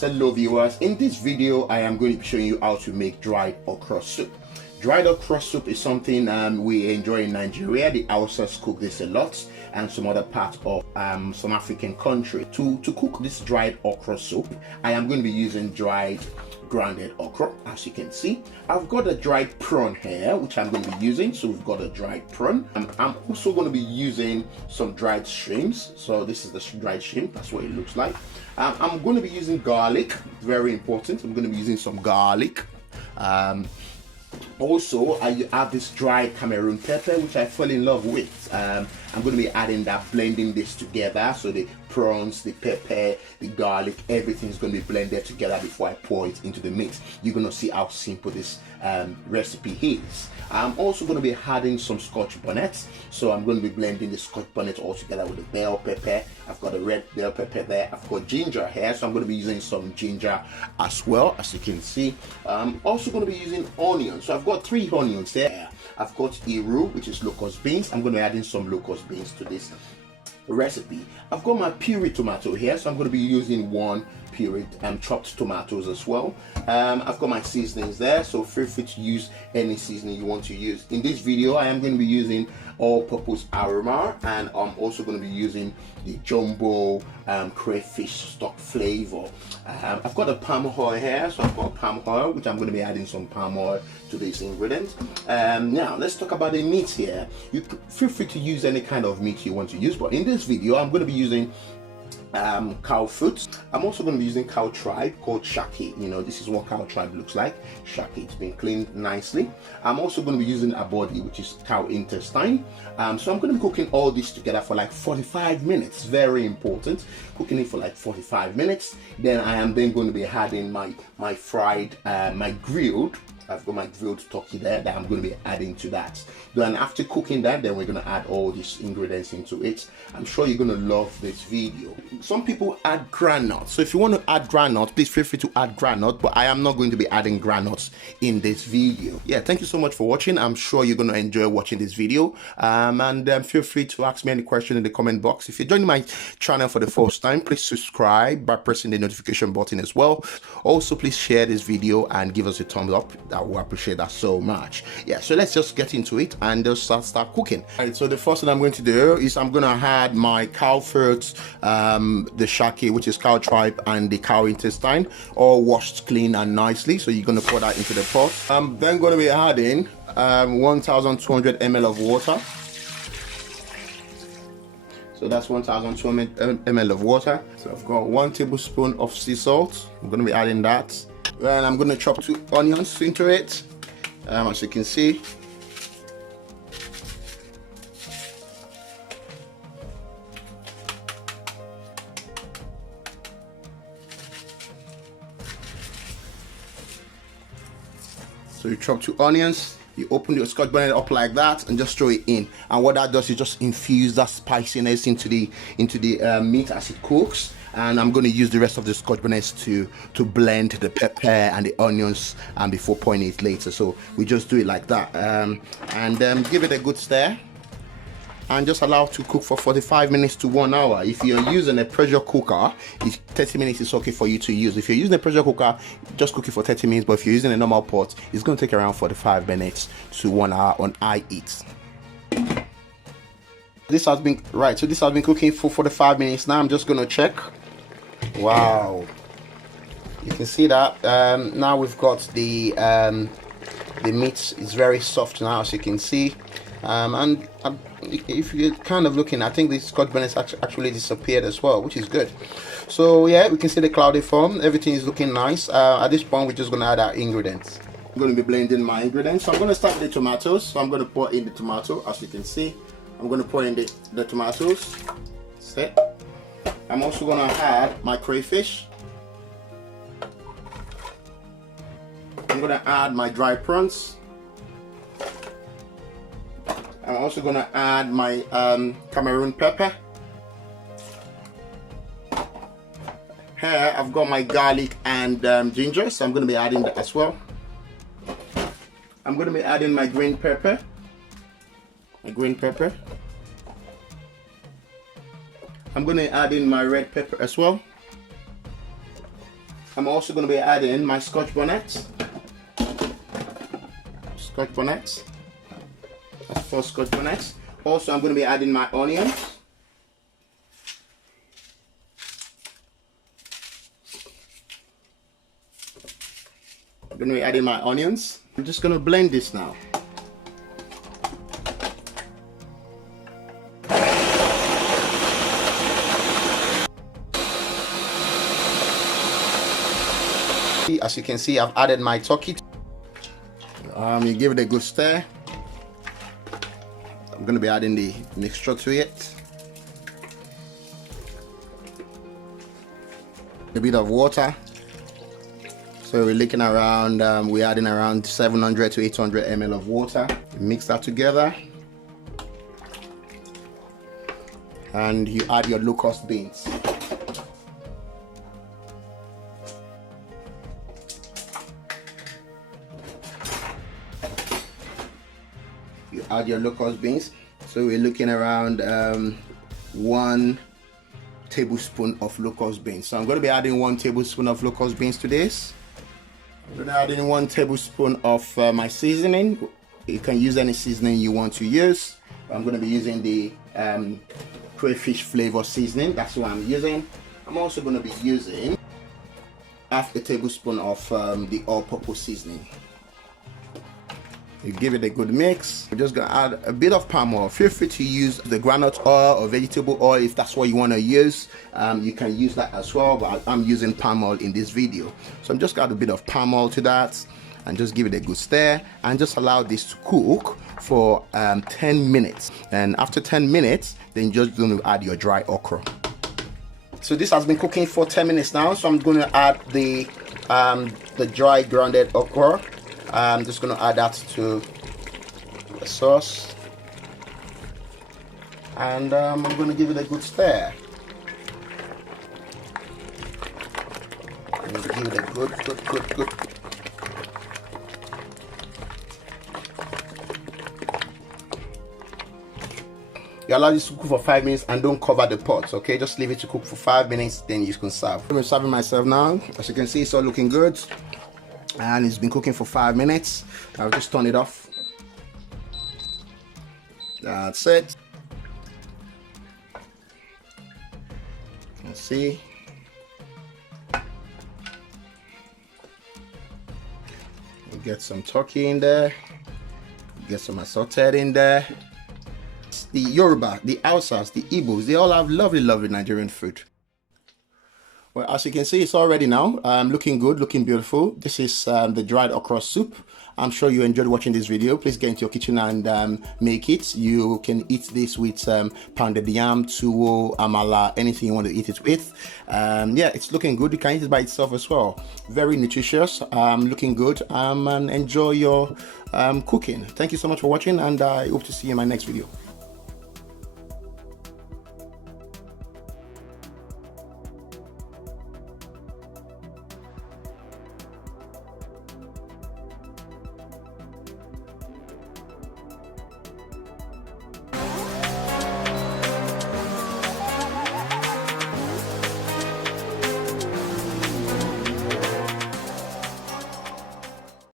Hello viewers, in this video I am going to be showing you how to make dried okra soup. Dried okra soup is something we enjoy in Nigeria. The Hausas cook this a lot and some other parts of some African country. To cook this dried okra soup, I am going to be using dried grounded okra. As you can see, I've got a dried prawn here which I'm going to be using. So we've got a dried prawn. I'm also going to be using some dried shrimps. So this is the dried shrimp, that's what it looks like. I'm going to be using garlic, very important. I'm going to be using some garlic. Also, I have this dried Cameroon pepper which I fell in love with. I'm going to be adding that, blending this together. So the prawns, the pepper, the garlic, everything is going to be blended together before I pour it into the mix. You're going to see how simple this recipe is. I'm also going to be adding some scotch bonnets. So I'm going to be blending the scotch bonnet all together with the bell pepper. I've got a red bell pepper there. I've got ginger here, so I'm going to be using some ginger as well, as you can see. I'm also going to be using onions. So I've got 3 onions here. I've got iru, which is locust beans. I'm going to be adding some locust beans to this recipe. I've got my puree tomato here, so I'm going to be using 1 pureed chopped tomatoes as well. I've got my seasonings there, so feel free to use any seasoning you want to use. In this video I am going to be using all-purpose aroma, and I'm also going to be using the jumbo crayfish stock flavor. I've got a palm oil here, so I've got palm oil which I'm going to be adding some palm oil to this ingredient. Now let's talk about the meat here. You feel free to use any kind of meat you want to use, but in this video I'm going to be using cow foot. I'm also going to be using cow tripe called shaki. You know, this is what cow tripe looks like. Shaki, it's been cleaned nicely. I'm also going to be using a body, which is cow intestine. So I'm going to be cooking all this together for like 45 minutes. Very important, cooking it for like 45 minutes. Then I am then going to be adding my fried, my grilled. I've got my grilled turkey there that I'm going to be adding to that. Then after cooking that, then we're going to add all these ingredients into it. I'm sure you're going to love this video. Some people add granules. So if you want to add granules, please feel free to add granules, but I am not going to be adding granules in this video. Yeah, thank you so much for watching. I'm sure you're going to enjoy watching this video. And feel free to ask me any question in the comment box. If you're joining my channel for the first time, please subscribe by pressing the notification button as well. Also, please share this video and give us a thumbs up. I will appreciate that so much. Yeah, so let's just get into it and just start cooking. All right, so the first thing I'm going to do is I'm going to add my cow foot, the shaki, which is cow tripe, and the cow intestine, all washed clean and nicely. So you're going to pour that into the pot. I'm then going to be adding 1200 ml of water. So that's 1200 ml of water. So I've got 1 tablespoon of sea salt. I'm going to be adding that. Then I'm going to chop 2 onions into it, as you can see. So you chop 2 onions, you open your scotch bonnet up like that and just throw it in. And what that does is just infuse that spiciness into the meat as it cooks. And I'm going to use the rest of the scotch bonnets to blend the pepper and the onions before pouring it later. So we just do it like that, and give it a good stir and just allow it to cook for 45 minutes to 1 hour. If you're using a pressure cooker, 30 minutes is okay for you to use. If you're using a pressure cooker, just cook it for 30 minutes, but if you're using a normal pot, it's going to take around 45 minutes to 1 hour on high heat. This has been so this has been cooking for 45 minutes. Now I'm just going to check. Wow, you can see that now we've got the meat is very soft now, as you can see, and if you're kind of looking, I think the scotch bonnets actually disappeared as well, which is good. So yeah, we can see the cloudy form. Everything is looking nice. At this point we're just going to add our ingredients. I'm going to be blending my ingredients. So I'm going to start with the tomatoes. So I'm going to pour in the tomato, as you can see. I'm going to pour in the tomatoes. Set. I'm also going to add my crayfish. I'm going to add my dry prawns. I'm also going to add my Cameroon pepper. Here I've got my garlic and ginger, so I'm going to be adding that as well. I'm going to be adding my green pepper. I'm going to add in my red pepper as well. I'm also going to be adding my Scotch bonnet. Scotch bonnet. That's 4 Scotch bonnets. Also, I'm going to be adding my onions. I'm going to be adding my onions. I'm just going to blend this now. As you can see, I've added my turkey. You give it a good stir. I'm going to be adding the mixture to it. A bit of water. So we're looking around, we're adding around 700 to 800 ml of water. Mix that together. And you add your locust beans. You add your locust beans. So we're looking around 1 tablespoon of locust beans. So I'm going to be adding 1 tablespoon of locust beans to this. I'm going to add in 1 tablespoon of my seasoning. You can use any seasoning you want to use. I'm going to be using the crayfish flavor seasoning. That's what I'm using. I'm also going to be using half a tablespoon of the all-purpose seasoning. You give it a good mix. We're just gonna add a bit of palm oil. Feel free to use the groundnut oil or vegetable oil if that's what you want to use. You can use that as well, but I'm using palm oil in this video. So I'm just gonna add a bit of palm oil to that and just give it a good stir and just allow this to cook for 10 minutes. And after 10 minutes, then you're just going to add your dry okra. So this has been cooking for 10 minutes now. So I'm going to add the dry grounded okra. I'm just going to add that to the sauce, and I'm going to give it a good stir. I'm going to give it a good. You allow this to cook for 5 minutes and don't cover the pot, okay? Just leave it to cook for 5 minutes, then you can serve. I'm serving myself now. As you can see, it's all looking good. And it's been cooking for 5 minutes. I'll just turn it off. That's it. Let's see. We'll get some turkey in there. Get some assorted in there. The Yoruba, the Hausas, the Igbos, they all have lovely, lovely Nigerian food. Well, as you can see, it's all ready now. Looking good, looking beautiful. This is the dried okra soup. I'm sure you enjoyed watching this video. Please get into your kitchen and make it. You can eat this with pounded yam, tuwo, amala, anything you want to eat it with. Yeah, it's looking good. You can eat it by itself as well. Very nutritious, looking good, and enjoy your cooking. Thank you so much for watching, and I hope to see you in my next video.